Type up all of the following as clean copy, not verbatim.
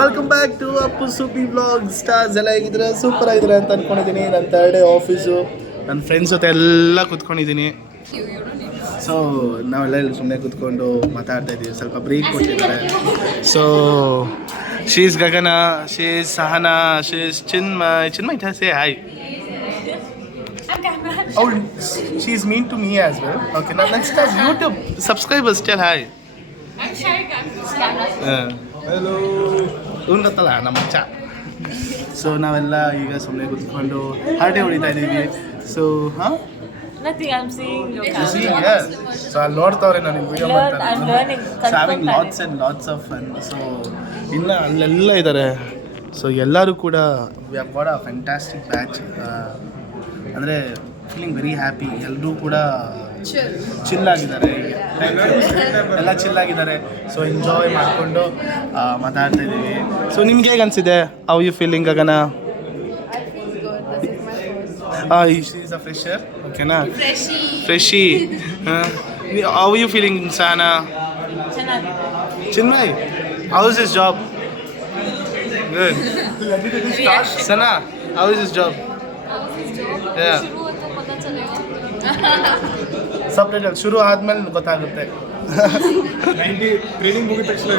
Welcome back to Appu Soopi vlog. Stars ಎಲ್ಲ ಹೇಗಿದ್ರೆ super ಆಗಿದ್ರೆ ಅಂತ ಅಂದ್ಕೊಂಡಿದ್ದೀನಿ. ನನ್ನ ಥರ್ಡ್ ಡೇ ಆಫೀಸು, ನನ್ನ ಫ್ರೆಂಡ್ಸ್ ಜೊತೆ ಎಲ್ಲ ಕೂತ್ಕೊಂಡಿದ್ದೀನಿ. ಸೊ ನಾವೆಲ್ಲ ಇಲ್ಲಿ ಸುಮ್ಮನೆ ಕೂತ್ಕೊಂಡು ಮಾತಾಡ್ತಾ ಇದ್ದೀವಿ. ಸ್ವಲ್ಪ ಬ್ರೇಕ್ ಕೊಟ್ಟಿದ್ದಾರೆ. So she is Gagana, she is Sahana, she is Chinmay say hi. Oh, she's mean to me as well. Okay, now next as YouTube subscribers tell hi. I'm shy. Hello. ಇವ್ನು ಗೊತ್ತಲ್ಲ ನಮ್ಮ ಮಚ್ಚ. ಸೊ ನಾವೆಲ್ಲ ಈಗ ಸುಮ್ಮನೆ ಕೂತ್ಕೊಂಡು ಹರಟೆ ಹೊಡಿತಾ ಇದ್ದೀವಿ. ಸೊ ಹಾಂ Nothing, I'm seeing your so ಅಲ್ಲಿ ನೋಡ್ತಾವ್ರೆ ನಾನು video I'm learning. Having lots and lots of fun. So ಇನ್ನು ಅಲ್ಲೆಲ್ಲ ಇದ್ದಾರೆ. ಸೊ ಎಲ್ಲರೂ ಕೂಡ we have got a fantastic batch. ಅಂದರೆ ಫೀಲಿಂಗ್ ವೆರಿ ಹ್ಯಾಪಿ. ಎಲ್ಲರೂ ಕೂಡ ಚಿಲ್ ಆಗಿದ್ದಾರೆ, ಎಲ್ಲ ಚಿಲ್ ಆಗಿದ್ದಾರೆ. ಸೊ ಎಂಜಾಯ್ ಮಾಡಿಕೊಂಡು ಮಾತಾಡ್ತಾ ಇದ್ದೀವಿ. ಸೊ ನಿಮ್ಗೆ ಹೇಗೆ ಅನಿಸಿದೆ? How you feeling Gagana? She is a fresher, ಓಕೆನಾ? Freshie. How you feeling Sahana? Chinmay, how is his job? Good. Sana, how is his job? Separate ಶುರು ಆದ್ಮೇಲೆ ಗೊತ್ತಾಗುತ್ತೆ. ಟ್ರೈನಿಂಗ್ ಮುಗಿದ ತಕ್ಷಣ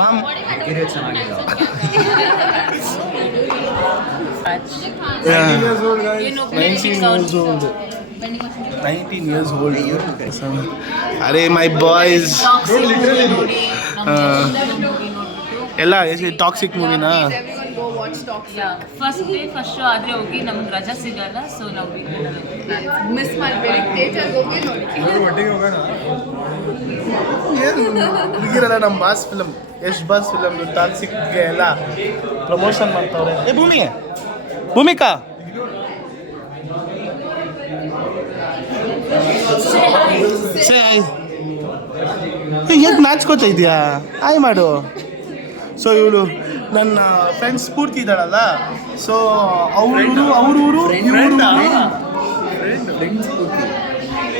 ಮ್ಯಾಮ್ ಚೆನ್ನಾಗಿದೆ. 19 years old. ಅರೆ ಮೈ ಬಾಯ್ಸ್ ಎಲ್ಲ ಟಾಕ್ಸಿಕ್ ಮೂವಿನಾ? ಫಸ್ಟ್ ಡೇ ಫಸ್ಟ್ ಶೋ ಆದರೆ ಹೋಗಿ ನಮ್ಗೆ ರಜಾ ಸಿಗಲ್ಲ. ಸೊ ನಾವು ಮಿಸ್ ಮಾಡಬೇಡಿ, ಥಿಯೇಟರ್ಗೆ ಹೋಗಿ ನೋಡಿ. ಒಟ್ಟಿಗೆ ಹೋಗೋಣ. ಹುಡುಗಿರಲ್ಲ ನಮ್ಮ boss film, Yash boss film ಟಾಕ್ಸಿಕ್ಗೆ ಎಲ್ಲ ಪ್ರಮೋಷನ್ ಮಾಡ್ತಾವ್ರೆ. ಭೂಮಿಕಾ ಸೇ ಹೇಗೆ ನಾಚ್ಕೋತಾ ಇದೆಯಾ? ಆಯ್ ಮಾಡು. ಸೊ ಇವಳು ನನ್ನ ಫ್ರೆಂಡ್ಸ್ ಸ್ಫೂರ್ತಿ ಇದ್ದಾಳಲ್ಲ, ಸೊ ಅವ್ರೂರು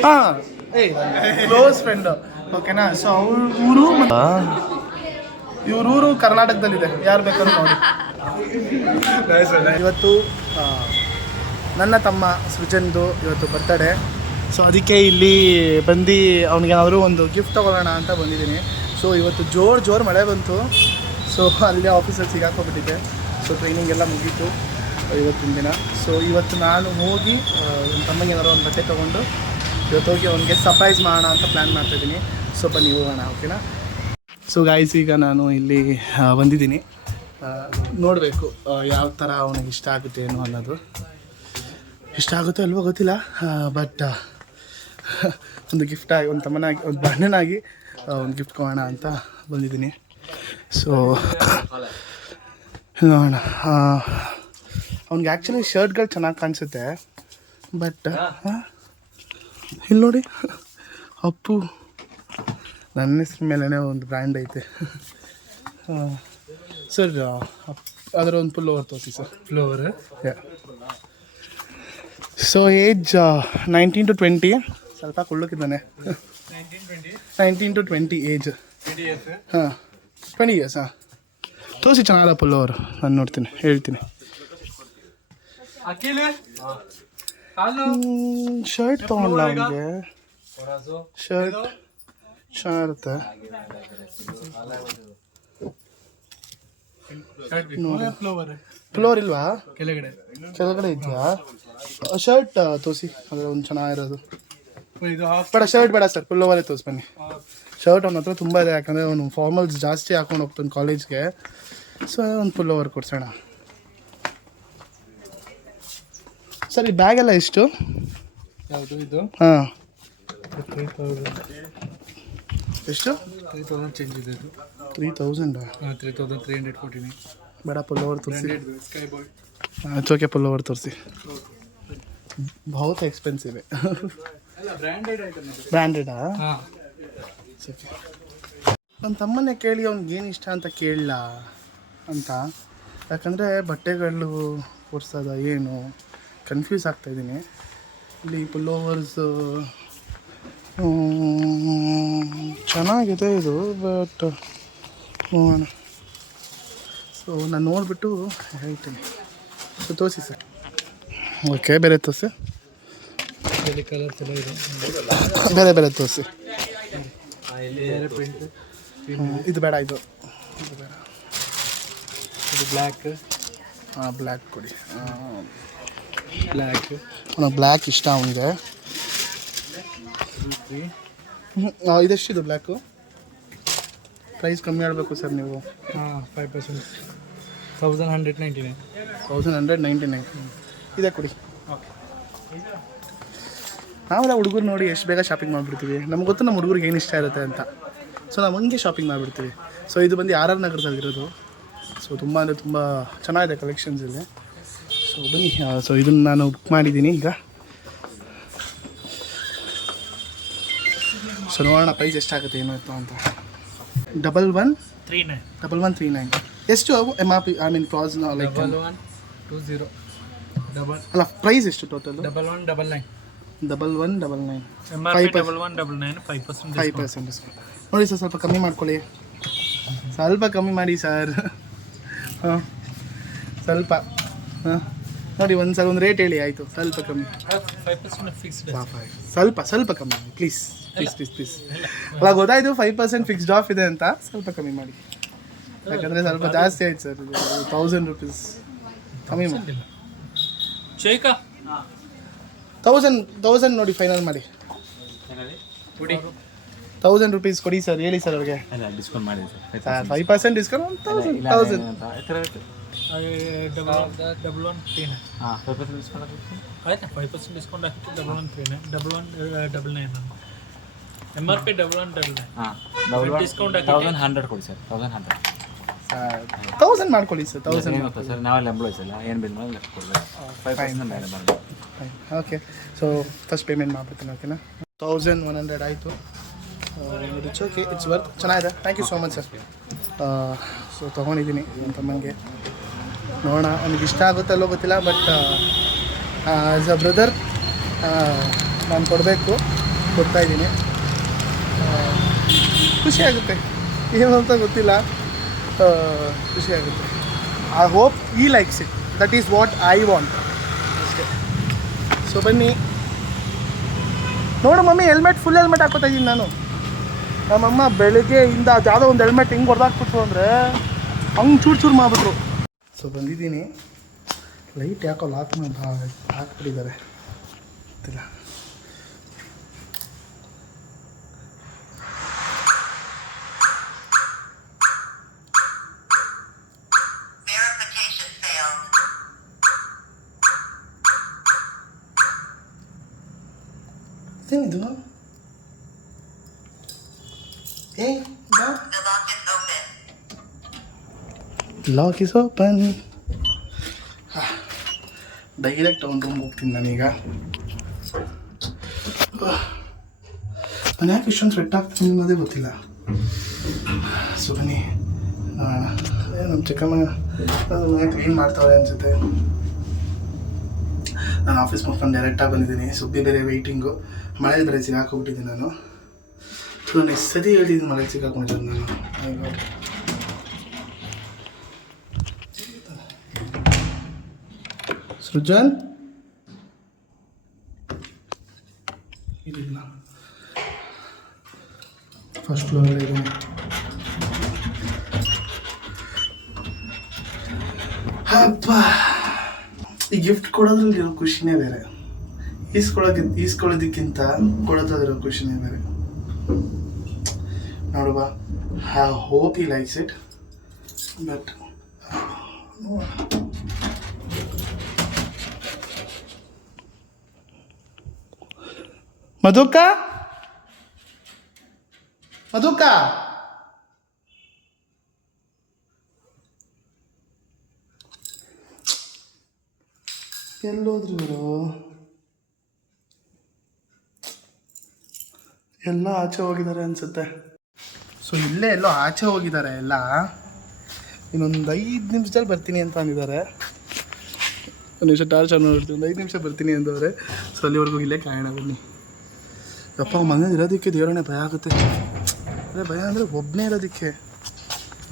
ಹಾಂ ಕ್ಲೋಸ್ ಫ್ರೆಂಡ್, ಓಕೆನಾ? ಸೊ ಅವ್ರ ಊರು ಇವ್ರೂರು ಕರ್ನಾಟಕದಲ್ಲಿದೆ, ಯಾರು ಬೇಕಾದ್ರೂ ನೋಡಿ. ಇವತ್ತು ನನ್ನ ತಮ್ಮ ಸೃಜನ್ದು ಇವತ್ತು ಬರ್ತಡೇ. ಸೊ ಅದಕ್ಕೆ ಇಲ್ಲಿ ಬಂದು ಅವ್ನಿಗೇನಾದರೂ ಒಂದು ಗಿಫ್ಟ್ ತೊಗೊಳ್ಳೋಣ ಅಂತ ಬಂದಿದ್ದೀನಿ. ಸೊ ಇವತ್ತು ಜೋರು ಮಳೆ ಬಂತು. ಸೊ ಅಲ್ಲೇ ಆಫೀಸಲ್ಲಿ ಸಿಗಾಕೊಂಡ್ಬಿಟ್ಟಿದ್ದೆ. ಸೊ ಟ್ರೈನಿಂಗ್ ಎಲ್ಲ ಮುಗೀತು ಇವತ್ತಿನ ದಿನ. ಸೊ ಇವತ್ತು ನಾನು ಹೋಗಿ ನನ್ನ ತಮ್ಮಗೆ ಏನಾದ್ರು ಒಂದು ಬಟ್ಟೆ ತೊಗೊಂಡು ಇವತ್ತು ಹೋಗಿ ಅವನಿಗೆ ಸರ್ಪ್ರೈಸ್ ಮಾಡೋಣ ಅಂತ ಪ್ಲ್ಯಾನ್ ಮಾಡ್ತಾಯಿದ್ದೀನಿ. ಸೊ ಬನ್ನಿ ಹೋಗೋಣ, ಓಕೆನಾ? ಸೊ ಗಾಯ್ಸ್, ಈಗ ನಾನು ಇಲ್ಲಿ ಬಂದಿದ್ದೀನಿ. ನೋಡಬೇಕು ಯಾವ ಥರ ಅವನಿಗೆ ಇಷ್ಟ ಆಗುತ್ತೆ ಏನು ಅನ್ನೋದು. ಇಷ್ಟ ಆಗುತ್ತೋ ಅಲ್ವೋ ಗೊತ್ತಿಲ್ಲ, ಬಟ್ ಒಂದು ಗಿಫ್ಟಾಗಿ, ಒಂದು ತಮ್ಮನಾಗಿ, ಒಂದು ಬಣ್ಣನಾಗಿ ಒಂದು ಗಿಫ್ಟ್ ಕೊಡೋಣ ಅಂತ ಬಂದಿದ್ದೀನಿ. ಸೊ ನೋಡೋಣ. ಅವ್ನಿಗೆ ಆ್ಯಕ್ಚುಲಿ ಶರ್ಟ್ಗಳು ಚೆನ್ನಾಗಿ ಕಾಣಿಸುತ್ತೆ, ಬಟ್ ಇಲ್ಲಿ ನೋಡಿ ಅಪ್ಪು ನನ್ನ ಹೆಸ್ರ ಮೇಲೇ ಒಂದು ಬ್ರ್ಯಾಂಡ್ ಐತೆ. ಸರ್ ಅದರ ಒಂದು ಫುಲ್ ಓವರ್ ತೋರಿಸಿ sir. Flower. So age 19 to 20, ಸ್ವಲ್ಪ ಕುಳ್ಳಕ್ಕಿದ್ದಾನೆ. 19 to 20 ಏಜ್. ಹಾಂ 20 years. ಹಾಂ ತೋರಿಸಿ ಚೆನ್ನಾಗಲ್ಲ ಫುಲ್ ಓವರ್. ನಾನು ನೋಡ್ತೀನಿ, ಹೇಳ್ತೀನಿ. ಶರ್ಟ್ ತೊಗೊಂಡ ಅವನಿಗೆ. ಶರ್ಟ್ ಚೆನ್ನಾಗಿರುತ್ತೆ. ಫ್ಲೋರ್ ಇಲ್ವಾ? ಕೆಳಗಡೆ ಇದೆಯಾ? ಶರ್ಟ್ ತೋರಿಸಿ, ಅಂದರೆ ಒಂದು ಚೆನ್ನಾಗಿರೋದು. ಬೇಡ ಶರ್ಟ್ ಬೇಡ ಸರ್, ಫುಲ್ ಓವರೇ ತೋರಿಸಿ ಬನ್ನಿ. ಶರ್ಟ್ ಅವನ ಹತ್ರ ತುಂಬ ಇದೆ, ಯಾಕಂದರೆ ಅವನು ಫಾರ್ಮಲ್ಸ್ ಜಾಸ್ತಿ ಹಾಕೊಂಡು ಹೋಗ್ತಾನೆ ಕಾಲೇಜ್ಗೆ. ಸೊ ಒಂದು ಫುಲ್ ಓವರ್ ಕೊಡ್ಸೋಣ. ಸರ್ ಈ ಬ್ಯಾಗೆಲ್ಲ ಎಷ್ಟು? ಯಾವುದು ಇದು? ಹಾಂ 3000. ಎಷ್ಟು? 3000 ಚೇಂಜ್ ಇದೆ ಇದು. 3000? 3300 ಕೊಟ್ಟಿನಿ. ಬೇಡ ಫುಲ್ ಓವರ್ ತೋರಿಸಿ. ಸ್ಕೈ ಬಾಯ್. ಓಕೆ ಫುಲ್ ಓವರ್ ತೋರಿಸಿ. ಬಹುತ ಎಕ್ಸ್ಪೆನ್ಸಿವ್. ಬ್ರ್ಯಾಂಡೆಡಾ? ಹಾಂ. ನನ್ನ ತಮ್ಮನ್ನೇ ಕೇಳಿ ಅವ್ನಿಗೆ ಏನು ಇಷ್ಟ ಅಂತ ಕೇಳಲ್ಲ ಅಂತ, ಯಾಕಂದರೆ ಬಟ್ಟೆಗಳು ಕೊಡ್ಸೋದ ಏನು ಕನ್ಫ್ಯೂಸ್ ಆಗ್ತಾಯಿದ್ದೀನಿ. ಇಲ್ಲಿ ಫುಲ್ ಓವರ್ಸು ಚೆನ್ನಾಗಿದೆ ಇದು, ಬಟ್ ನೋಡೋಣ. ಸೊ ನಾನು ನೋಡಿಬಿಟ್ಟು ಹೇಳ್ತೀನಿ. ಸೊ ತೋರಿಸಿ ಸರ್. ಓಕೆ, ಬೇರೆ ತೋರಿಸಿ, ಬೇರೆ ಕಲರ್ಸ್ ಎಲ್ಲ ಇದೆ. ಬೇರೆ ಬೇರೆ ತೋರಿಸಿ. ಬೇರೆ ಪ್ರಿಂಟ್. ಇದು ಬೇಡ, ಇದು ಬೇಡ. ಇದು ಬ್ಲ್ಯಾಕ್. ಬ್ಲ್ಯಾಕ್ ಕೊಡಿ. ಬ್ಲ್ಯಾಕ್. ಅವನಿಗೆ ಬ್ಲ್ಯಾಕ್ ಇಷ್ಟ ಅವನಿಗೆ. ಇದೆಷ್ಟಿದು ಬ್ಲ್ಯಾಕು? ಪ್ರೈಸ್ ಕಮ್ಮಿ ಆಡಬೇಕು ಸರ್ ನೀವು. 5%. 1199. 1199 ಇದೆ ಕೊಡಿ. ನಾವೆಲ್ಲ ಹುಡುಗರು ನೋಡಿ ಎಷ್ಟು ಬೇಗ ಶಾಪಿಂಗ್ ಮಾಡಿಬಿಡ್ತೀವಿ. ನಮ್ಗೆ ಗೊತ್ತು ನಮ್ಮ ಹುಡುಗರಿಗೆ ಏನು ಇಷ್ಟ ಇರುತ್ತೆ ಅಂತ. ಸೊ ನಾವು ಹಂಗೆ ಶಾಪಿಂಗ್ ಮಾಡಿಬಿಡ್ತೀವಿ. ಸೊ ಇದು ಬಂದು RR ನಗರದಲ್ಲಿರೋದು. ಸೊ ತುಂಬ ಅಂದರೆ ತುಂಬ ಚೆನ್ನಾಗಿದೆ ಕಲೆಕ್ಷನ್ಸ್ ಇಲ್ಲಿ. ಸೊ ಬನ್ನಿ. ಸೊ ಇದನ್ನು ನಾನು ಬುಕ್ ಮಾಡಿದ್ದೀನಿ ಈಗ. ಸೊ ನೋಡೋಣ ಪ್ರೈಸ್ ಎಷ್ಟಾಗುತ್ತೆ ಏನಾಯ್ತು ಅಂತ. 1139. ಎಷ್ಟು MRP? I mean pros like 1120. ಅಲ್ಲ, ಪ್ರೈಸ್ ಎಷ್ಟು ಟೋಟಲ್? 1199. 1199. MRP 1199. 5% 5% ಡಿಸ್ಕೌಂಟ್. ನೋಡಿ ಸರ್, ಸ್ವಲ್ಪ ಕಮ್ಮಿ ಮಾಡ್ಕೊಳ್ಳಿ. ಸ್ವಲ್ಪ ಕಮ್ಮಿ ಮಾಡಿ ಸರ್. ಹಾಂ, ಸ್ವಲ್ಪ. ಹಾಂ ನೋಡಿ, ಒಂದು ರೇಟ್ ಹೇಳಿ ಆಯಿತು. ಸ್ವಲ್ಪ ಕಮ್ಮಿ. 5% ಫಿಕ್ಸ್ಡ್. ಸ್ವಲ್ಪ ಕಮ್ಮಿ ಪ್ಲೀಸ್. ಅಲ್ಲ, ಗೊತ್ತಾಯಿತು 5% ಫಿಕ್ಸ್ಡ್ ಆಫ್ ಇದೆ ಅಂತ. ಸ್ವಲ್ಪ ಕಮ್ಮಿ ಮಾಡಿ, ಯಾಕಂದರೆ ಸ್ವಲ್ಪ ಜಾಸ್ತಿ ಆಯ್ತು ಸರ್. ಇದು 1000 ರೂಪೀಸ್ ಕಮ್ಮಿ ಮಾಡಿ. 1000 ನೋಡಿ, ಫೈನಲ್ ಮಾಡಿ. 1000 ರೂಪೀಸ್ ಕೊಡಿ ಸರ್. ಹೇಳಿ ಸರ್ ಅವ್ರಿಗೆ. ಡಿಸ್ಕೌಂಟ್ ಮಾಡಿ ಸರ್ 5% ಡಿಸ್ಕೌಂಟ್. 1000. 1139. ಹಾಂ 5% ಡಿಸ್ಕೌಂಟ್ ಆಯ್ತಾ? 5% ಡಿಸ್ಕೌಂಟ್ ಹಾಕಿತ್ತು. 1139. 1199. MRP 1199. ಹಾಂ ಡಿಸ್ಕೌಂಟ್ 1100 ಕೊಡಿ ಸರ್. 1100 1000 ಮಾಡ್ಕೊಳ್ಳಿ ಸರ್. 1000 ಸರ್. ನಾವೆಲ್ಲ ಎಂಪ್ಲಾಯ್ಸ್ ಅಲ್ಲ, ಏನು ಬಿಲ್ ಮಾಡಿ ಕೊಡ್ಬೇಕು. 5% ಮೇಲೆ ಬರೋದು. ಓಕೆ. ಸೊ ಫಸ್ಟ್ ಪೇಮೆಂಟ್ ಮಾಡ್ಬಿಡ್ತೀನಿ. ಓಕೆನಾ? 1100 ಆಯಿತು. It's okay, it's worth. ಚೆನ್ನಾಗಿದೆ. Thank you so much sir. So ತೊಗೊಂಡಿದ್ದೀನಿ ನನ್ನ ತಮ್ಮನಿಗೆ. ನೋಡೋಣ ನನಗೆ ಇಷ್ಟ ಆಗುತ್ತೆ ಅಲ್ಲೋ ಗೊತ್ತಿಲ್ಲ, ಬಟ್ ಆ್ಯಸ್ ಅ ಬ್ರದರ್ ನಾನು ಕೊಡ್ತಾಯಿದ್ದೀನಿ. ಖುಷಿಯಾಗುತ್ತೆ, ಏನು ಅಂತ ಗೊತ್ತಿಲ್ಲ, ಖುಷಿಯಾಗುತ್ತೆ. ಐ ಹೋಪ್ ಈ likes it. That is what I want ಅಷ್ಟೇ. ಸೊ ಬನ್ನಿ ನೋಡು ಮಮ್ಮಿ, ಫುಲ್ ಹೆಲ್ಮೆಟ್ ಹಾಕೋತಾ ಇದ್ದೀನಿ ನಾನು. ನಮ್ಮಮ್ಮ ಬೆಳಗ್ಗೆಯಿಂದ ಯಾವುದೋ ಒಂದು ಹೆಲ್ಮೆಟ್ ಹಿಂಗೆ ಹೊಡೆದಾಕ್ಬಿಟ್ರು ಅಂದರೆ ಹಂಗೆ ಚೂರು ಮಾಡಿಬಿಟ್ರು. ಸೊ ಬಂದಿದ್ದೀನಿ. ಲೈಟ್ ಯಾಕೋ ಲಾಕ್ ಹಾಕ್ಬಿಟ್ಟಿದ್ದಾರೆ ಗೊತ್ತಿಲ್ಲ. ಏನಿದು? Lock is open. ಡೈರೆಕ್ಟ್ ಒಂದು ರೂಮ್ ಹೋಗ್ತೀನಿ ನಾನೀಗ. ನಾನು ಯಾಕೆ ಇಷ್ಟೊಂದು ಸ್ವೆಟ್ ಆಗ್ತೀನಿ ಅನ್ನೋದೇ ಗೊತ್ತಿಲ್ಲ. ಸೊ ಬನ್ನಿ ನೋಡೋಣ. ನಮ್ಮ ಚಿಕ್ಕಮ್ಮ ಮನೆ ಕ್ಲೀನ್ ಮಾಡ್ತಾವೆ ಅನಿಸುತ್ತೆ. ನಾನು ಆಫೀಸ್ ಮುಗ್ಕೊಂಡು ಡೈರೆಕ್ಟಾಗಿ ಬಂದಿದ್ದೀನಿ. ಸುದ್ದಿ ಬೇರೆ ವೆಯ್ಟಿಂಗು. ಮಳೆ ಬೇರೆ ಸಿಗಾಕೋಗ್ಬಿಟ್ಟಿದ್ದೀನಿ ನಾನು. ಸೊ ನಾನು ಎಷ್ಟು ಸತಿ ಹೇಳ್ತಿದ್ದೀನಿ ಮಳೆ ಸಿಗಾಕೊಂಡಿದ್ದೀನಿ ನಾನು. ಸೃಜನ್ ಇದಿಲ್ಲ, ಫಸ್ಟ್ ಫ್ಲೋರಲ್ಲಿ ಇದ್ದೀನಿ. ಅಪ್ಪ, ಈ ಗಿಫ್ಟ್ ಕೊಡೋದ್ರಲ್ಲಿರೋ ಖುಷಿನೇ ಬೇರೆ. ಈಸ್ಕೊಳ್ಳೋದಕ್ಕಿಂತ ಕೊಡೋದ್ರಲ್ಲಿರೋ ಖುಷಿನೇ ಬೇರೆ. ನೋಡುವ, I hope he likes it. But Madhuka ಎಲ್ಲೋದ್ರು ಇವರು? ಎಲ್ಲ ಆಚೆ ಹೋಗಿದ್ದಾರೆ ಅನಿಸುತ್ತೆ. ಸೊ ಇಲ್ಲೇ ಎಲ್ಲೋ ಆಚೆ ಹೋಗಿದ್ದಾರೆ ಎಲ್ಲ. ಇನ್ನೊಂದು 5 ನಿಮಿಷದಲ್ಲಿ ಬರ್ತೀನಿ ಅಂತ ಅಂದಿದ್ದಾರೆ. ಒಂದು ನಿಮಿಷ ಟಾರ್ಚ್ ಆನ್ ಮಾಡ್ತೀನಿ. ಒಂದು 5 ನಿಮಿಷ ಬರ್ತೀನಿ ಅಂದವ್ರೆ. ಸೊ ಅಲ್ಲಿವರೆಗೂ ಇಲ್ಲೇ ಕಾಯೋಣ ಬನ್ನಿ. ಯಪ್ಪ, ಮನೇಲಿ ಇರೋದಕ್ಕೆ ದೇವರೇ ಭಯ ಆಗುತ್ತೆ. ಅದೇ ಭಯ ಅಂದರೆ ಒಬ್ಬನೇ ಇರೋದಕ್ಕೆ.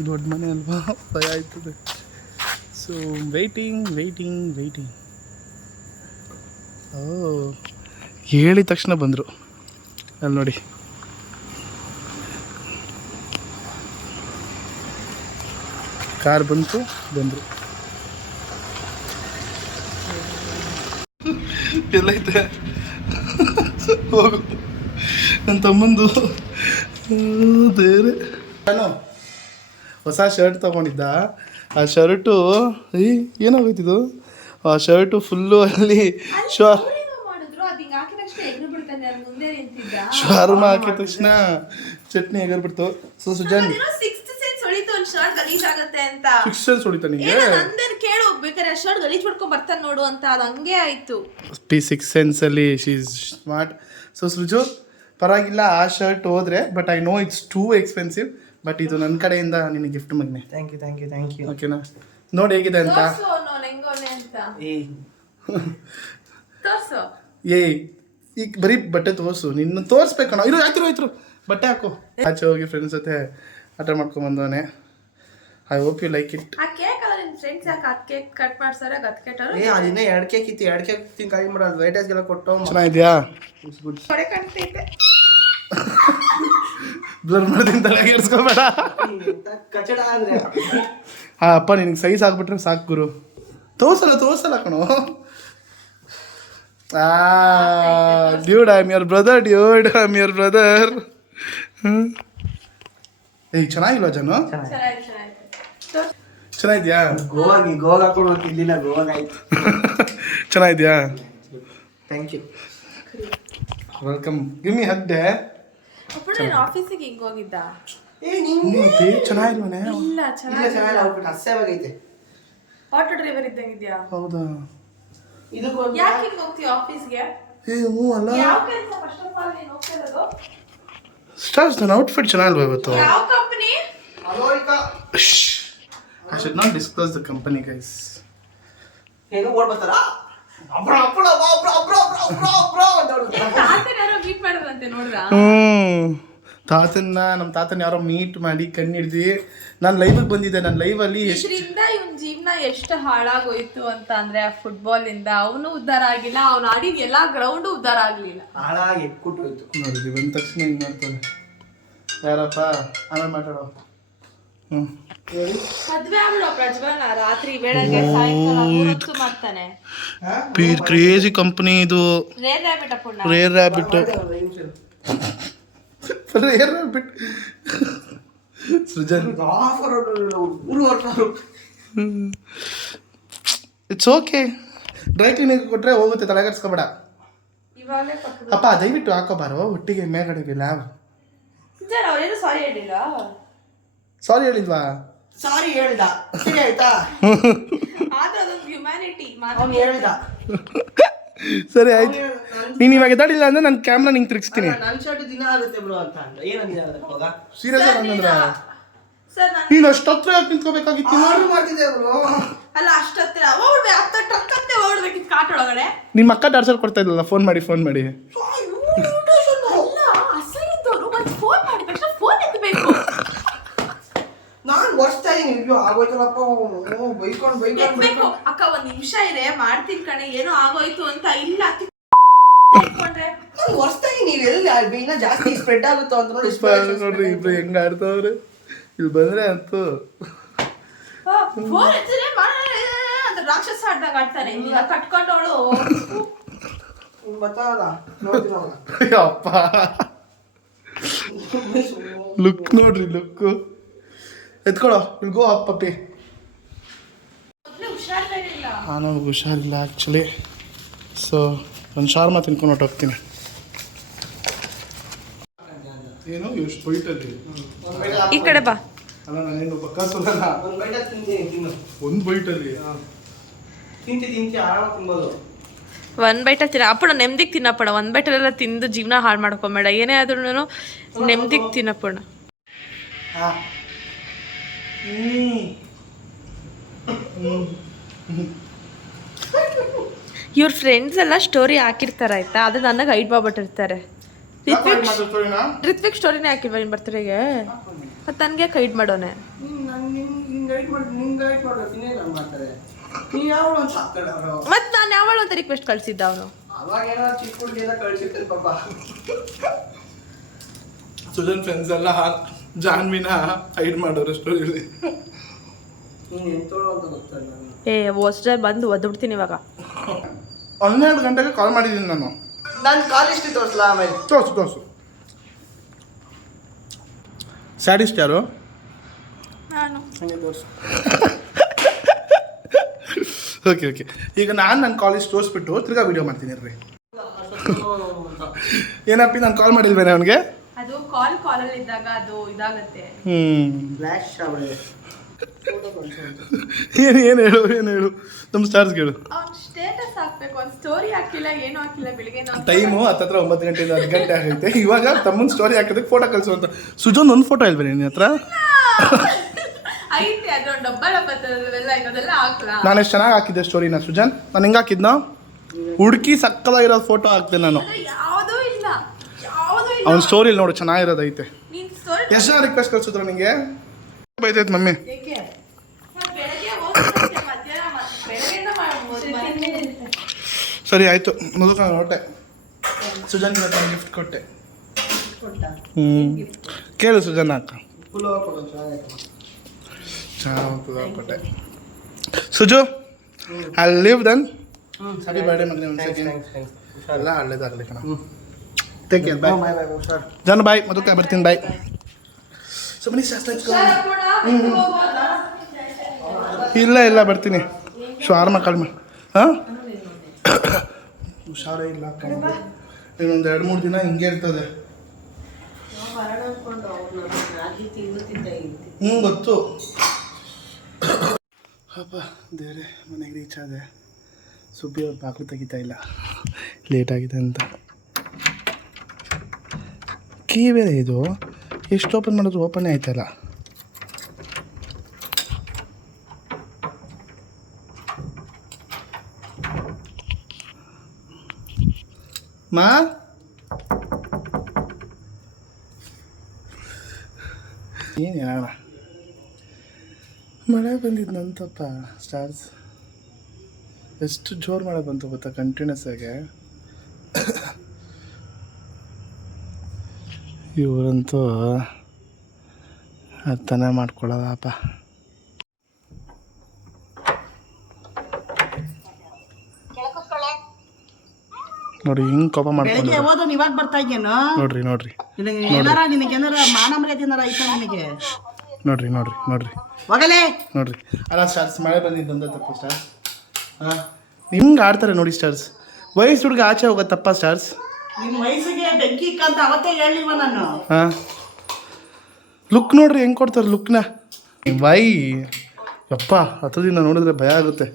ದೊಡ್ಡ ಮನೆ ಅಲ್ವಾ, ಭಯ ಆಯ್ತದೆ. ಸೊ ವೆಯ್ಟಿಂಗ್ ಓ ಹೇಳಿದ ತಕ್ಷಣ ಬಂದರು ಅಲ್ಲಿ ನೋಡಿ. ಕಾರ್ ಬಂದರು ಎಲ್ಲೈತೆ ಹೋಗು ನನ್ನ ತಮ್ಮಂದು ದೇವ್ರೆ. ನಾನು ಹೊಸ ಶರ್ಟ್ ತೊಗೊಂಡಿದ್ದ. ಆ ಶರ್ಟು ಏನಾಗೋಯ್ತಿದು, ಆ ಶರ್ಟು ಫುಲ್ಲು ಅಲ್ಲಿ ಶಾರ್ಮ ಹಾಕಿದ ತಕ್ಷಣ ಚಟ್ನಿ ಎಗರ್ಬಿಡ್ತು. ಸೊ ಸುಜಾನ್ ಶರ್ಟ್ ಗಲೀಜ್ ಆಗತ್ತೆ ಅಂತ ಫಿಕ್ಸಲ್ಸ್ ಹೊಡಿತಾ ನಿಂಗೆ ನಂದೇನು ಕೇಳು, ಬೇಕಾದ್ರೆ ಶರ್ಟ್ ಗಲೀಜ್ ಮಾಡ್ಕೊಂಡ್ ಬರ್ತಾನೆ ನೋಡು ಅಂತ. ಅದು ಹಂಗೆ ಆಯ್ತು. P6 ಸೆನ್ಸಲ್ಲಿ she is smart. So Sriju ಪರವಾಗಿಲ್ಲ, ಆ ಶರ್ಟ್ ಹೋದ್ರೆ but I know it's too expensive. But ಇದು ನನ್ನ ಕಡೆಯಿಂದ ನಿನಗೆ ಗಿಫ್ಟ್ ಮಗನೆ. ಥ್ಯಾಂಕ್ ಯು ಓಕೆನಾ? ನೋಡಿ ಹೇಗಿದೆ ಅಂತ. ಈಗ ಬರೀ ಬಟ್ಟೆ ತೋರಿಸು, ನಿನ್ನ ತೋರಿಸ್ಬೇಕಣ್ಣ. ಆಯ್ತು ಬಟ್ಟೆ ಹಾಕು. ಆಚೆ ಹೋಗಿ ಫ್ರೆಂಡ್ಸ್ ಜೊತೆ ಆಟ ಮಾಡ್ಕೊಂಬಂದವನೆ. I hope you like it. ಆ ಕೇಕ್ ಅಲ್ಲ ನಿನ್ನ ಫ್ರೆಂಡ್ಸ್ ಯಾಕೆ ಅದು ಕೇಕ್ ಕಟ್ ಮಾಡ್ಸಾರ ಗತ್ಕೆಟರು? ಅದಿನ್ನ 2 ಕೇಕ್ ಇತ್ತು, 2 ಕೇಕ್ ತಿಂಗ್ ಖಾಲಿ ಮಾಡೋದು, ವೈಟೇಜ್ಗೆಲ್ಲ ಕೊಟ್ಟು. ಚೆನ್ನಾಗಿದ್ಯಾ? ಹೊಡೆ ಕಾಣ್ತೈತೆ. ಬ್ಲರ್ ಮಾಡ್ತೀನಿ, ತಲೆಗೆ ಇರಿಸ್ಕೋಬೇಡ. ಕಚಡ ಅಂದ್ರೆ ಅಪ್ಪ ನಿನಗೆ ಸೈಜ್ ಆಗ್ಬಿಟ್ರೆ ಸಾಕು ಗುರು. ತೋರ್ಸಲ್ಲ ಕಣೋ. Dude, I am your brother. ಚೆನ್ನಾಗಿಲ್ವಾ ಜನ? ಚೆನ್ನಾಗಿದ್ಯಾ? ಗೋವಾಗ ಹಾಕೊಂಡು ಇಲ್ಲಿಲ್ಲ, ಗೋವಾಗ ಆಯ್ತು. ಚೆನ್ನಾಗಿದ್ಯಾ? Thank you, welcome. Give me hug ಡೆ. ಅప్పుడు నేను ಆಫೀಸಿಗೆ ಹಿಂಗ್ ಹೋಗಿದ್ದ. ಚೆನ್ನಾಗಿಲ್ವನೇ? ಇಲ್ಲ ಚೆನ್ನಾಗಿ ಔಟ್ಫಿಟ್ ಅಸಹ್ಯವಾಗೈತೆ. ಆಟೋ ಡ್ರೈವರ್ ಇದ್ದಂಗಿದ್ಯಾ? ಹೌದಾ? ಯಾಕೆ ಹಿಂಗ್ ಹೋಗ್ತೀಯ ಆಫೀಸ್ಗೆ? ಹ್ಞೂ ಅಲ್ಲ. ಯಾವ ಕೆಲಸ ಫಸ್ಟ್ ಆಫ್ ಆಲ್ ನೀನು ಹೋಗ್ತಾ ಇರೋದು? ಸ್ಟಾರ್ಸ್ ನನ್ನ ಔಟ್ಫಿಟ್ ಚೆನ್ನಾಗಿಲ್ವಾ ಇವತ್ತು? ಯಾವ company? I should not disclose the company, guys. ಏನು ಓಡ್ ಬರ್ತಾರಾ? ತಾತನ ಯಾರೋ ಮೀಟ್ ಮಾಡೋದಂತೆ ನೋಡ್ರಾ? ನಮ್ಮ ತಾತನ ಯಾರೋ ಮೀಟ್ ಮಾಡಿ ಕಣ್ಣು ಹಿಡ್ದು ನಾನು ಲೈವ್ಗೆ ಬಂದಿದ್ದೆ. ನನ್ನ ಲೈವಲ್ಲಿ ಇದರಿಂದ ಇವನ್ ಜೀವನ ಎಷ್ಟು ಹಾಳಾಗೋಯ್ತು ಅಂತ ಅಂದ್ರೆ, ಆ ಫುಟ್ಬಾಲ್ ಇಂದ ಅವನು ಉದ್ಧಾರ ಆಗಿಲ್ಲ, ಅವ್ನು ಆಡಿದ ಎಲ್ಲಾ ಗ್ರೌಂಡ್ ಉದ್ಧಾರ ಆಗ್ಲಿಲ್ಲ. ಹಾಳಾಗಿ ಎಕ್ಕೊಟ್ಟೋಯ್ತು. ನೋಡಿದ್ವಿ ಬಂದ ತಕ್ಷಣ ಹಿಂಗೆ ಮಾಡ್ತಾನೆ. ಯಾರಪ್ಪ? ಆಮೇಲೆ ಮಾತಾಡೋ. ಮದ್ವೆ ಆಗ್ಬಿಡೋ ಪ್ರಜ್ವಲ್, ರಾತ್ರಿ ಬೆಳಗ್ಗೆ ಸಾಯಂಕಾಲ 3 ಹೊತ್ತು ಮಾಡ್ತಾನೆ. ಕ್ರೇಜಿ ಕಂಪನಿ ಇದು. Rare rabbit Appanna. Rare rabbit. Srujan it's okay. Dry cleaning ಕೊಟ್ರೆ ಹೋಗುತ್ತೆ, ತಲೆಗೆಡ್ಸ್ಕೊಬೇಡ. ಇವಾಗಲೇ ಅಪ್ಪ ದಯವಿಟ್ಟು ಹಾಕೋಬಾರೋ ಒಟ್ಟಿಗೆ ಮೇಲ್ಗಡೆಗೆ ಲ್ಯಾಬ್. ಸರ್ ಅವ್ರೇನು ಸಾರಿ ಹೇಳಿಲ್ಲ? ಸಾರಿ ಹೇಳಿಲ್ವಾ? ಸಾರಿ ಹೇಳ್ದ, ಸರಿ ಆಯ್ತಾ? ಆದ್ರೆ ಅದೊಂದು ಹ್ಯುಮ್ಯಾನಿಟಿ. ಅವ್ನು ಹೇಳ್ದ, ಸರಿ ಆಯ್ತು. ನೀನು ಇವಾಗ ಎದಾಡಿಲ್ಲ ಅಂದ್ರೆ ನನ್ನ ಕ್ಯಾಮ್ರಾ ನಿಂಗೆ ತಿರುಗಿಸ್ತೀನಿ. ನನ್ನ ಶರ್ಟ್ ದಿನ ಆಗುತ್ತೆ ಬ್ರೋ ಅಂತ ಅಂದ. ಏನಂದಿದ್ದ ಅವಾಗ? ಸೀರಿಯಸ್ ಹಂಗಂದ್ರ ಸರ್ ನೀನು ಅಷ್ಟು ಹತ್ರ ಯಾಕೆ ನಿಂತ್ಕೋಬೇಕಾಗಿತ್ತು? ಆರ್ಡರ್ ಮಾಡ್ತಿದ್ದೆ ಬ್ರೋ. ಅಲ್ಲ ಅಷ್ಟತ್ರ ಓಡ್ಬೇಕು, ಹತ್ತ ಟ್ರಕ್ ಅಂತ ಓಡ್ಬೇಕಿತ್ತು ಕಾಟ್ ಒಳಗಡೆ. ನಿಮ್ಮ ಅಕ್ಕ ಟಾರ್ಚರ್ ಕೊಡ್ತಾ ಇದ್ಲಲ್ಲ, ಫೋನ್ ಮಾಡಿ. ಅಲ್ಲ ಅಸಲಿದ್ದವರು ಒಂದು ಫೋನ್ ಮಾಡಿದ ತಕ್ಷಣ ಫೋನ್ ಎತ್ತಬೇಕು. ನಾನು ವರ್ಷತಾ ಇದೀನಿ, ಆಗೋಯ್ತಲ್ಲಪ್ಪ ಬೈಕೊಂಡು ಎತ್ತಬೇಕು. ಅಕ್ಕ ಒಂದ್ ನಿಮಿಷ ಇದೆ, ಮಾಡ್ತೀನಿ ಕಣೆ, ಏನೋ ಆಗೋಯ್ತು ಅಂತ. ಇಲ್ಲ ನಾನು ವರ್ಷತಾ ಇದೀನಿ, ನೀವೆಲ್ಲ ಇನ್ನ ಜಾಸ್ತಿ ಸ್ಪ್ರೆಡ್ ಆಗುತ್ತೋ ಅಂತ ನೋಡ್ರಿ ಇಬ್ರು ಹೆಂಗ ಆಡ್ತಾವ್ರೆ. ಇಲ್ಲಿ ಬಂದ್ರೆ ಅಂತೂ ಫೋನ್ ಎತ್ತಿದ್ರೆ ಅಂತ ರಾಕ್ಷಸ ಆಡ್ದಾಗ ಆಡ್ತಾನೆ. ಈಗ ಕಟ್ಕೊಂಡವಳು ಬತ್ತಲ್ಲ ನೋಡ್ತೀನಿ. ಅಪ್ಪ ಲುಕ್ ನೋಡ್ರಿ, ಲುಕ್ ಎತ್ಕೊಳೋ. ವಿಲ್ ಗೋ ಅಪ್ ಪಪ್ಪಿ. ಹುಷಾರಿಲ್ಲ. ನನಗೆ ಹುಷಾರಿಲ್ಲ ಆ್ಯಕ್ಚುಲಿ. ಸೊ ಒಂದು ಶಾರ್ಮ ತಿನ್ಕೊಂಡು ಹೊಟ್ಟೋಗ್ತೀನಿ. ಏನು ಎಷ್ಟು ಬೈಟಲ್ಲಿ? ಈ ಕಡೆ ಬಾ. ಅಲ್ಲ ನಾನೇನು ಬಕ್ಕಾಸಲ್ಲ. ಒಂದು ಬೈಟ್ ತಿಂತೀನಿ, ತಿನ್ನು. ಒಂದು ಬೈಟಲ್ಲಿ ತಿಂತಿ ಆರಾಮಾಗಿ ತಿನ್ಬೋದು. ಒಂದ್ ಬೈಟ ತಿನ್ನ ಅಪ್ಪಣ, ನೆಮ್ಮದಿಗೆ ತಿನ್ನಪ್ಪಣ. ಒಂದ್ ಬೈಟಲ್ಲೆಲ್ಲ ತಿಂದು ಜೀವನ ಹಾಳು ಮಾಡ್ಕೊಂಬೇಡ. ಏನೇ ಆದ್ರೂ ನೆಮ್ಮದಿಗೆ ತಿನ್ನಪ್ಪಣ. ಇವ್ರ ಫ್ರೆಂಡ್ಸ್ ಎಲ್ಲ ಸ್ಟೋರಿ ಹಾಕಿರ್ತಾರ ಆಯ್ತಾ, ಅದು ನನಗೆ ಐಡ್ ಮಾಡ್ಬಿಟ್ಟಿರ್ತಾರೆ. ರಿತ್ವಿಕ್ ಸ್ಟೋರಿನೇ ಹಾಕಿಲ್ವಾ ನಿನ್ ಬರ್ತಡೆಗೆ? ಮತ್ತೆ ನನಗೆ ಕೈಡ್ ಮಾಡೋನೆ. ಮತ್ ನಾನು ಯಾವಳು ಅಂತ ರಿಕ್ವೆಸ್ಟ್ ಕಳ್ಸಿದ್ದ ಅವನು. ಸುಜನ್ ಫ್ರೆಂಡ್ಸ್ ಎಲ್ಲ ಜಾನ್ವಿನ ಹೈಡ್ ಮಾಡೋರು ಸ್ಟೋರಿಲಿ. ಹೋಸ್ಟೆಲ್ ಬಂದು ಒದ್ಬಿಡ್ತೀನಿ ಇವಾಗ. 12 ಗಂಟೆಗೆ ಕಾಲ್ ಮಾಡಿದ್ದೀನಿ ನಾನು. ನಾನು ಕಾಲೇಜ್ ತೋರಿಸ್ಲಾ ಆಮೇಲೆ? ತೋರಿಸು. ಸ್ಯಾಡಿಸ್ಟ್ ಯಾರು? ನಾನು. ಓಕೆ ಈಗ ನಾನು ನನ್ನ ಕಾಲೇಜ್ ತೋರಿಸ್ಬಿಟ್ಟು ತಿರ್ಗಾ ವಿಡಿಯೋ ಮಾಡ್ತೀನಿ ರೀ. ಏನಪ್ಪಿ ನಾನು ಕಾಲ್ ಮಾಡಿಲ್ವೇನೆ ಅವನಿಗೆ? ಅದು ಕಾಲಲ್ಲಿ ಇದ್ದಾಗ ಅದು ಇದಾಗತ್ತೆ. ಫ್ಲಾಶ್ ಆಗಿದೆ. ಏನು ಹೇಳು ನಮ್ಮ ಸ್ಟಾರ್ಸ್ ಹೇಳು. ಅವ್ನು ಸ್ಟೇಟಸ್ ಹಾಕ್ಬೇಕು, ಒಂದು ಸ್ಟೋರಿ ಹಾಕಿಲ್ಲ, ಏನು ಹಾಕಿಲ್ಲ. ಬೆಳಿಗ್ಗೆ ಟೈಮು 9 ಗಂಟೆಯಿಂದ 10 ಗಂಟೆ ಆಗೈತೆ. ಇವಾಗ ತಮ್ಮನ ಸ್ಟೋರಿ ಹಾಕೋದಕ್ಕೆ ಫೋಟೋ ಕಳಿಸುವಂತ. ಸುಜನ್ ಒಂದು ಫೋಟೋ ಇಲ್ವೇನೆ ನಿನ್ನ ಹತ್ರ? ಐತೆ, ಅದು ಡಬ್ಬ ಅದೆಲ್ಲ ಹಾಕ್ಲಾ? ನಾನು ಎಷ್ಟು ಚೆನ್ನಾಗಿ ಹಾಕಿದ್ದೆ ಸ್ಟೋರಿನ ಸುಜನ್. ನಾನು ಹೆಂಗೆ ಹಾಕಿದ್ನೋ ಹುಡುಕಿ ಸಕ್ಕದಾಗಿರೋ ಫೋಟೋ ಹಾಕ್ದೆ ನಾನು. ಯಾವುದೂ ಇಲ್ಲ. ಅವ್ನ ಸ್ಟೋರಿಲಿ ನೋಡು ಚೆನ್ನಾಗಿರೋದೈತೆ. ನೀನ್ ಸ್ಟೋರಿ ಎಷ್ಟು ಜನ ರಿಕ್ವೆಸ್ಟ್ ಕಳ್ಸಿದ್ರು ನಿಂಗೆ? ಬೈತೈತೆ ಮಮ್ಮಿ. ಬೆಳಗ್ಗೆ ಹೋಗ್ತೀನಿ, ಬೆಳಗ್ಗೆಯಿಂದ ಸರಿ ಆಯಿತು. ಮುದುಕ ಹೊಟ್ಟೆ ಸುಜನ್ ಗಿಫ್ಟ್ ಕೊಟ್ಟೆ. ಕೇಳು ಸುಜನ್ ಅಕ್ಕ. ಪುಲಾವ್ ಕೊಟ್ಟೆ. Suju I live then. Happy birthday ಮಗನೇ. ಒಂದು ಸೆಕೆಂಡ್ ಎಲ್ಲ ಒಳ್ಳೇದಾಗಲಿ ಕಣ. Take care. ಬಾಯ್ ಜನ. ಬಾಯ್ ಮಧುಕ. ಬರ್ತೀನಿ. ಬಾಯ್. ಸೊ ಬನ್ನಿ ಶಾಸ್ತ್ರ. ಇಲ್ಲ ಬರ್ತೀನಿ. ಶಾರ್ಮ ಕಡಿಮೆ. ಹಾಂ ಹುಷಾರೇ ಇಲ್ಲ. ಇನ್ನೊಂದು 2-3 ದಿನ ಹಿಂಗೆ ಇರ್ತದೆ. ಗೊತ್ತು. ಅಪ್ಪ ದೇವ್ರೆ, ಮನೆಗೆ ರೀಚ್ ಆದೆ. ಸುಬ್ಬಿ ಅವ್ರು ಬಾಗಿಲು ತೆಗಿತಾ ಇಲ್ಲ, ಲೇಟಾಗಿದೆ ಅಂತ. ಕೀ ಬೇರೆ ಇದು. ಎಷ್ಟು ಓಪನ್ ಮಾಡಿದ್ರು ಓಪನ್ನೇ ಆಯ್ತಲ್ಲ. ಮಾ ಏನು ಹೇಳೋಣ. ಮಳೆ ಬಂದಿದ್ದಂತಪ್ಪ ಸ್ಟಾರ್ಸ್. ಎಷ್ಟು ಜೋರು ಮಳೆ ಬಂತು ಗೊತ್ತಾ, ಕಂಟಿನ್ಯೂಸ್ ಆಗಿ. ಇವರಂತೂ ಅರ್ಥನೇ ಮಾಡ್ಕೊಳ್ಳೋದಪ್ಪ. ನೋಡಿ ಹಿಂಗೆ ಕೋಪ ಮಾಡ್ಕೊಂಡು. ಇವಾಗ ಬರ್ತಾ ಇದ್ದೇನು? ನೋಡ್ರಿ ನಿನಗೆ ಏನಾರ ಮಾನ ಮರ್ಯಾದೆ ಏನಾರ ಆಯ್ತಾ ನಿನಗೆ? ನೋಡ್ರಿ ಹೋಗಲೇ ನೋಡ್ರಿ. ಅಲ್ಲ ಸ್ಟಾರ್ಸ್, ಮಳೆ ಬಂದಿದ್ದಂತ ತಪ್ಪು ಸ್ಟಾರ್ಸ್. ಹಾಂ ಹಿಂಗೆ ಆಡ್ತಾರೆ ನೋಡಿ ಸ್ಟಾರ್ಸ್. ವಯಸ್ಸು ಹುಡುಗ ಆಚೆ ಹೋಗೋತ್ತಪ್ಪ ಸ್ಟಾರ್ಸ್. ನಿನ್ನ ವಯಸ್ಸಿಗೆ ಬೆಂಕಿ ಇಕ್ಕಂತ ಅವತ್ತೇ ಹೇಳಿಲ್ವ ನಾನು? ಹಾಂ ಲುಕ್ ನೋಡ್ರಿ ಹೆಂಗೆ ಕೊಡ್ತಾರೆ ಲುಕ್ನ. ಬೈ ಯಪ್ಪ, ಹತ್ರದಿಂದ ನೋಡಿದ್ರೆ ಭಯ ಆಗುತ್ತೆ.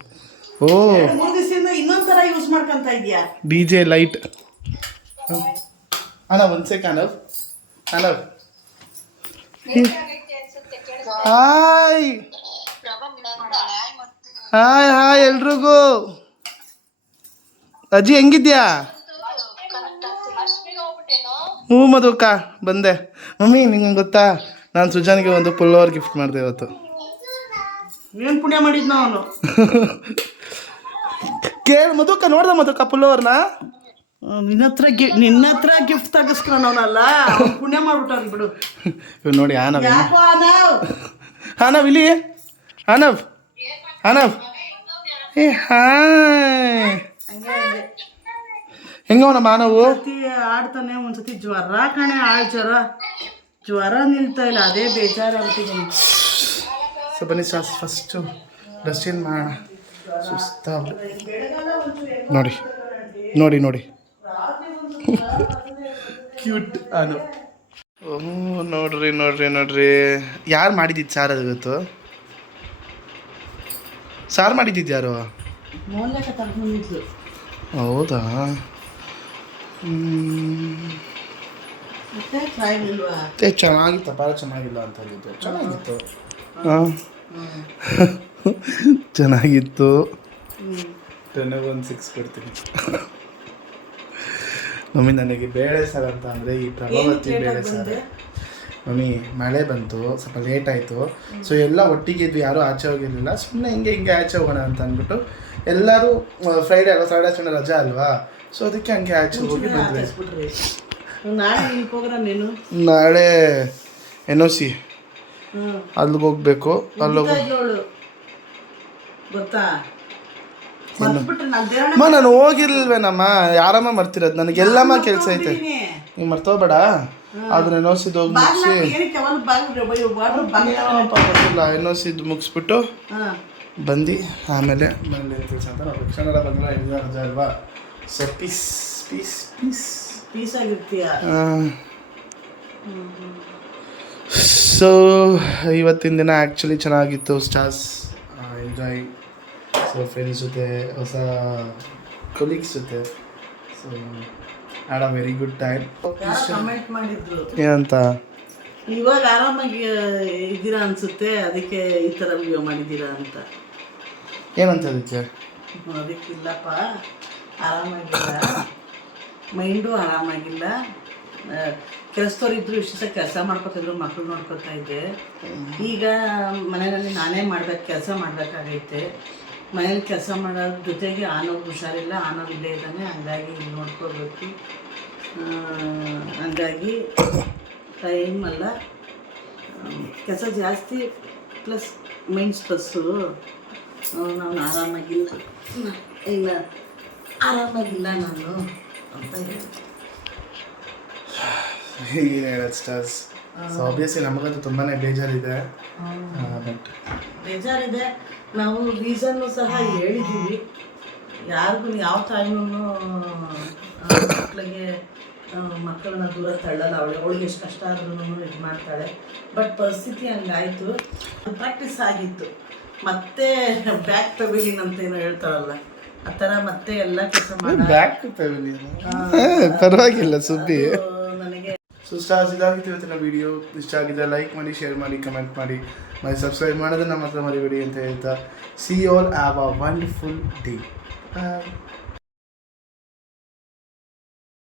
ಓ 3 ದಿವಸದಿಂದ ಇನ್ನೊಂದು ಥರ ಯೂಸ್ ಮಾಡ್ಕೊಂತ ಇದೆಯಾ? DJ light. ಒಂದು ಸೆಕೆಂಡ್. ಹಾಯ್ ಎಲ್ರಿಗೂ. ಅಜ್ಜಿ ಹೆಂಗಿದ್ಯಾ? ಹ್ಞೂ ಮಧುಕ ಬಂದೆ. ಮಮ್ಮಿ ನಿಂಗೆ ಗೊತ್ತಾ, ನಾನು ಸುಜಾನ್ಗೆ ಒಂದು ಪುಲ್ಲೋವರ್ ಗಿಫ್ಟ್ ಮಾಡಿದೆ ಇವತ್ತು. ಏನು ಪುಣ್ಯ ಮಾಡಿದ್ನ ಅವನು? ಕೇಳಿ ಮಧುಕ, ನೋಡ್ದ ಮಧುಕ ಪುಲ್ಲೋವರ್ನ? ನಿನ್ನ ಹತ್ರ ಗಿಫ್ಟ್ ತೆಗಿಸ್ಕೊಂಡವನಲ್ಲ, ಪುಣ್ಯ ಮಾಡ್ಬಿಟ್ಟ ಬಿಡು. ಇವ್ ನೋಡಿ ಆನವ್. ಯಾಕೋ ಆನವ್ ಇಲ್ಲಿ. ಆನವ್ ಏ ಹಾಯ್. ಹೆಂಗವನ ಮಾನವು? ಆಡ್ತಾನೆ. ಒಂದ್ಸತಿ ಜ್ವರ ಕಣೆ, ಜ್ವರ ನಿಲ್ತಾ ಇಲ್ಲ, ಅದೇ ಬೇಜಾರಾಗ್ತಿದ್ದೀನಿ. ಸೊ ಬನ್ನಿ ಸಾಸ್, ಫಸ್ಟು ಡಸ್ಟಿನ್ ಮಾಡೋಣ. ಸುಸ್ತಾಗ ನೋಡಿ ಕ್ಯೂಟ್ ಅನು. ಓ ನೋಡ್ರಿ ಯಾರು ಮಾಡಿದ್ದಿದ್ದು ಸಾರ್? ಅದು ಇವತ್ತು ಸಾರು ಮಾಡಿದ್ದಿದ್ದು ಯಾರು? ಹೌದಾ? ಚೆನ್ನಾಗಿತ್ತು. ಭಾಳ ಚೆನ್ನಾಗಿಲ್ಲ ಅಂತ ಹೇಳಿದ್ದು. ಚೆನ್ನಾಗಿತ್ತು. ಹಾಂ ಚೆನ್ನಾಗಿತ್ತು. 10/6 ಕೊಡ್ತೀನಿ. ಮಮ್ಮಿ ನನಗೆ ಬೇಳೆ ಸಾರು ಅಂತ ಅಂದರೆ ಈ ಪ್ರಭಾವತಿ ಬೇಳೆ ಸಾರು. ಮಮ್ಮಿ ಮಳೆ ಬಂತು, ಸ್ವಲ್ಪ ಲೇಟ್ ಆಯಿತು, ಸೊ ಎಲ್ಲ ಒಟ್ಟಿಗೆ ಇದ್ವಿ, ಯಾರೂ ಆಚೆ ಹೋಗಿರಲಿಲ್ಲ, ಸುಮ್ಮನೆ ಹಿಂಗೆ ಆಚೆ ಹೋಗೋಣ ಅಂತ ಅಂದ್ಬಿಟ್ಟು ಎಲ್ಲರೂ ಫ್ರೈಡೇ ಅಲ್ವಾ, ಸಾಟರ್ಡೆ ಸಂಡೇ ರಜಾ ಅಲ್ವಾ, ಸೊ ಅದಕ್ಕೆ ಹಂಗೆ ಆಚೆ ಹೋಗಿ ಬಂದ್ವಿ. ಬಿಟ್ರಿ ನಾಳೆ ಇಲ್ಲಿ ಪ್ರೋಗ್ರಾಮ್ ಏನು? ನಾಳೆ NOC ಹ್ಞೂ ಅಲ್ಲಿಗೆ ಹೋಗ್ಬೇಕು. ಅಲ್ಲೋಗಿ ನೋಡು ಗೊತ್ತಾ ಮರ್ತ್ಬಿಟ್ರೆ ನಾನು ದೇವಣ್ಣ ಅಮ್ಮ ನಾನು ಹೋಗಿರ್ಲಿಲ್ವೇನಮ್ಮ, ಯಾರಮ್ಮ ಮರ್ತಿರೋದು, ನನಗೆಲ್ಲಮ್ಮ ಕೆಲಸ ಐತೆ, ನೀವು ಮರ್ತೋಬೇಡ. ಅದನ್ನ NOCದು ಹೋಗಿ ಮುಗಿಸಿ ಏನಕ್ಕೆ ಅವನು NOCದು ಮುಗಿಸ್ಬಿಟ್ಟು ಹಾಂ ಬಂದು ಆಮೇಲೆ ಮನೇಲಿ ಕೆಲಸ ಅಂತ ನಾವು ಕನ್ನಡ ಬಂದರೆ ರಜಾ ಅಲ್ವಾ, so piece piece piece piece ಆಗಿರ್ತೀಯ. ಸೊ ಇವತ್ತಿನ ದಿನ ಆ್ಯಕ್ಚುಲಿ ಚೆನ್ನಾಗಿತ್ತು. ಸ್ಟಾರ್ಸ್ ಎಂಜಾಯ್, ಸೊ ಫ್ರೆಂಡ್ಸ್ ಜೊತೆ, ಹೊಸ ಕೊಲೀಗ್ಸ್ ಜೊತೆ, so had a very good time. Comment ಮಾಡಿದ್ರು ಏನಂತ? ಇವಾಗ ಆರಾಮಾಗಿ ಇದ್ದೀರಾ ಅನ್ಸುತ್ತೆ, ಅದಕ್ಕೆ ಈ ಥರ ವಿಡಿಯೋ ಮಾಡಿದ್ದೀರಾ ಅಂತ. ಏನಂತ ಅದಕ್ಕೆ? ಅದಕ್ಕಿಲ್ಲಪ್ಪ, ಆರಾಮಾಗಿಲ್ಲ, ಮೈಂಡು ಆರಾಮಾಗಿಲ್ಲ. ಕೆಲಸದವ್ರು ಇದ್ರು, ಇಷ್ಟು ದಿವಸ ಕೆಲಸ ಮಾಡ್ಕೊತಿದ್ರು, ಮಕ್ಕಳು ನೋಡ್ಕೊತಾ ಇದ್ದೆ. ಈಗ ಮನೆಯಲ್ಲಿ ನಾನೇ ಕೆಲಸ ಮಾಡಬೇಕಾಗೈತೆ. ಮನೇಲಿ ಕೆಲಸ ಮಾಡೋದ್ರ ಜೊತೆಗೆ ಆನವ್ ಹುಷಾರಿಲ್ಲ, ಆನವ್ ಇಲ್ಲೇ ಇದ್ದಾನೆ, ಹಂಗಾಗಿ ಇಲ್ಲಿ ನೋಡ್ಕೋಬೇಕು. ಹಂಗಾಗಿ ಟೈಮ್ ಅಲ್ಲ, ಕೆಲಸ ಜಾಸ್ತಿ ಪ್ಲಸ್ ಮೈಂಡ್ ಸ್ಟ್ರೆಸ್ಸು. ನಾನು ಆರಾಮಾಗಿಲ್ಲ, ಇಲ್ಲ ಆರಾಮಾಗಿಲ್ಲ ನಾನು ಅಂತ ಹೇಳಿ ಏನು ಹೇಳೋದು ಸ್ಟಾರ್ಸ್. ಸೊ ಆಬ್ವಿಯಸ್ಲಿ ನಮಗಂತೂ ತುಂಬಾ ಬೇಜಾರಿದೆ, ಬಟ್ ಬೇಜಾರಿದೆ. ನಾವು ರೀಸನ್ನು ಸಹ ಹೇಳಿದ್ದೀವಿ, ಯಾರಿಗೂ ಯಾವ ತಾಯಿನೂ ಮಕ್ಕಳನ್ನ ದೂರ ತಳ್ಳಲ್ಲ. ಅವಳಿಗೆ ಎಷ್ಟು ಕಷ್ಟ ಆದ್ರೂ ಇದು ಮಾಡ್ತಾಳೆ. ಬಟ್ ಪರಿಸ್ಥಿತಿ ಹಂಗಾಯಿತು, ಪ್ರಾಕ್ಟೀಸ್ ಆಗಿತ್ತು. ಮತ್ತೆ ಬ್ಯಾಕ್ ಪೆವಿಲಿಯನ್ ಅಂತ ಏನೋ ಹೇಳ್ತಾರಲ್ಲ, ಆ ಥರ ಮತ್ತೆ ಎಲ್ಲ ಕೆಲಸ ಮಾಡಿ ಬ್ಯಾಕ್ ಟು ಪರವಾಗಿಲ್ಲ ಸುದ್ದಿ. ನನಗೆ ಸೊ ಸ್ಟಾರ್ಸ್, ಇದಾಗಿತ್ತು ಇವತ್ತಿನ ವಿಡಿಯೋ. ಇಷ್ಟ ಆಗಿದೆ ಲೈಕ್ ಮಾಡಿ, ಶೇರ್ ಮಾಡಿ, ಕಮೆಂಟ್ ಮಾಡಿ, ಮತ್ತೆ ಸಬ್ಸ್ಕ್ರೈಬ್ ಮಾಡೋದನ್ನ ಮಾತ್ರ ಮರಿಬೇಡಿ ಅಂತ ಹೇಳ್ತಾ, C all have a wonderful day.